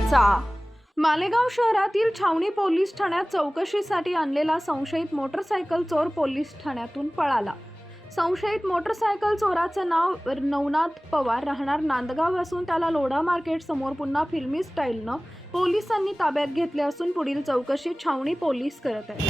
करायचा। मालेगाव शहरातील छावणी पोलीस ठाण्यात चौकशीसाठी आणलेला संशयित मोटरसायकल चोर पोलीस ठाण्यातून पळाला। संशयित मोटरसायकल चोराचं नाव नवनाथ पवार, राहणार नांदगाव असून त्याला लोढा मार्केट समोर पुन्हा फिल्मी स्टाईलनं पोलिसांनी ताब्यात घेतले असून पुढील चौकशी छावणी पोलीस करत आहेत।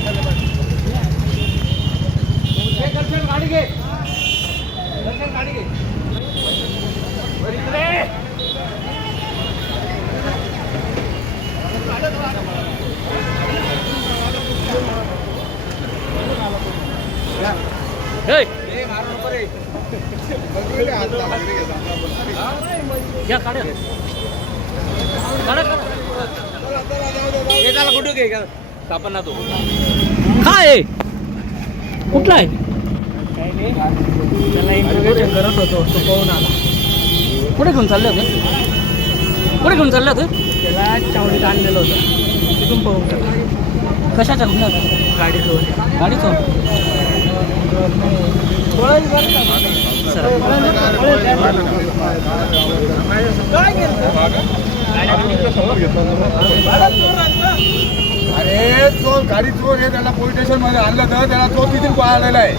काय कुठला आहे? त्याला इंटरव्ह्यू करत होतो, तो पाहून आला। कुठे घेऊन चालले होते? कुठे घेऊन चालले होते? त्याला चावडीत आणलेलं होतं, तिथून पाहून गेला। कशाच्या घेऊन होते? गाडीचं गाडीचं? अरे तो गाडी चोर आहे, त्याला पोलीस स्टेशन मध्ये आणलं तर त्याला तो तिथून पळालेला आहे।